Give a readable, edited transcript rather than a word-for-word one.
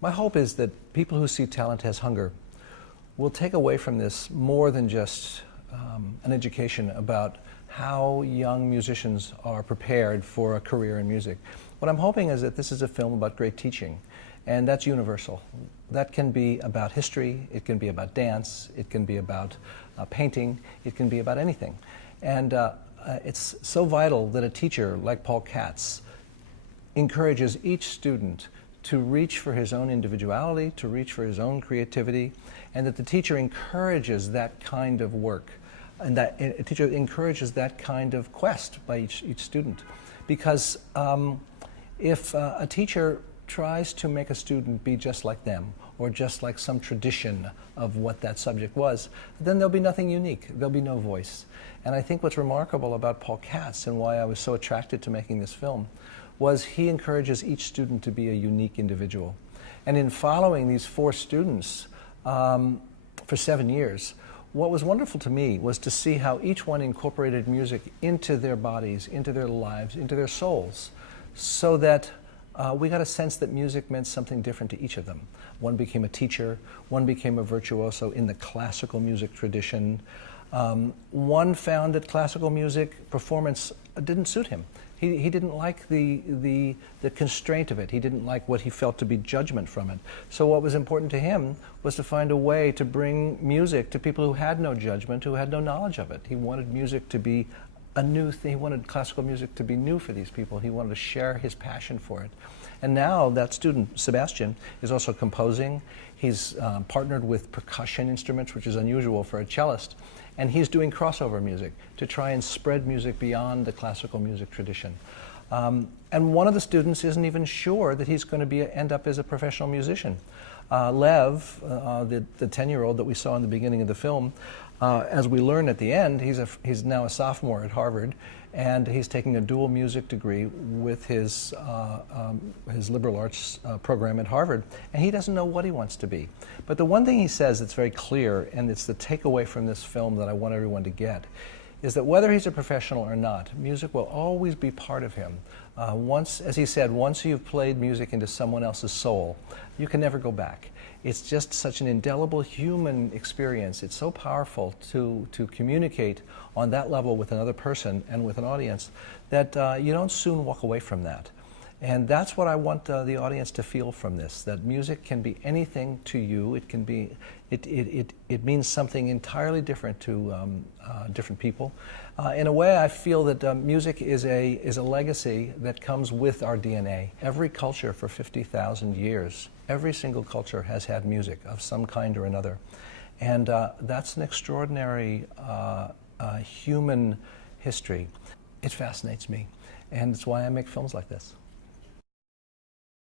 My hope is that people who see talent as hunger will take away from this more than just an education about how young musicians are prepared for a career in music. What I'm hoping is that this is a film about great teaching, and that's universal. That can be about history, it can be about dance, it can be about painting, it can be about anything. And it's so vital that a teacher like Paul Katz encourages each student to reach for his own individuality, to reach for his own creativity, and that the teacher encourages that kind of work, and that a teacher encourages that kind of quest by each student. Because if a teacher tries to make a student be just like them, or just like some tradition of what that subject was, then there'll be nothing unique. There'll be no voice. And I think what's remarkable about Paul Katz, and why I was so attracted to making this film, was he encourages each student to be a unique individual. And in following these 4 students for 7 years, what was wonderful to me was to see how each one incorporated music into their bodies, into their lives, into their souls, so that we got a sense that music meant something different to each of them. One became a teacher, one became a virtuoso in the classical music tradition. One found that classical music performance didn't suit him. He didn't like the constraint of it. He didn't like what he felt to be judgment from it. So what was important to him was to find a way to bring music to people who had no judgment, who had no knowledge of it. He wanted music to be a new thing. He wanted classical music to be new for these people. He wanted to share his passion for it. And now that student, Sebastian, is also composing. He's partnered with percussion instruments, which is unusual for a cellist. And he's doing crossover music to try and spread music beyond the classical music tradition. And one of the students isn't even sure that he's going to end up as a professional musician. Lev, the 10-year-old that we saw in the beginning of the film, as we learn at the end, he's now a sophomore at Harvard, and he's taking a dual music degree with his liberal arts program at Harvard, and he doesn't know what he wants to be. But the one thing he says that's very clear, and it's the takeaway from this film that I want everyone to get, is that whether he's a professional or not, music will always be part of him. Once, as he said, once you've played music into someone else's soul, you can never go back. It's just such an indelible human experience. It's so powerful to communicate on that level with another person and with an audience that you don't soon walk away from that. And that's what I want the audience to feel from this, that music can be anything to you. It can be, it means something entirely different to different people. In a way, I feel that music is a legacy that comes with our DNA. Every culture for 50,000 years, every single culture has had music of some kind or another. And that's an extraordinary human history. It fascinates me, and it's why I make films like this.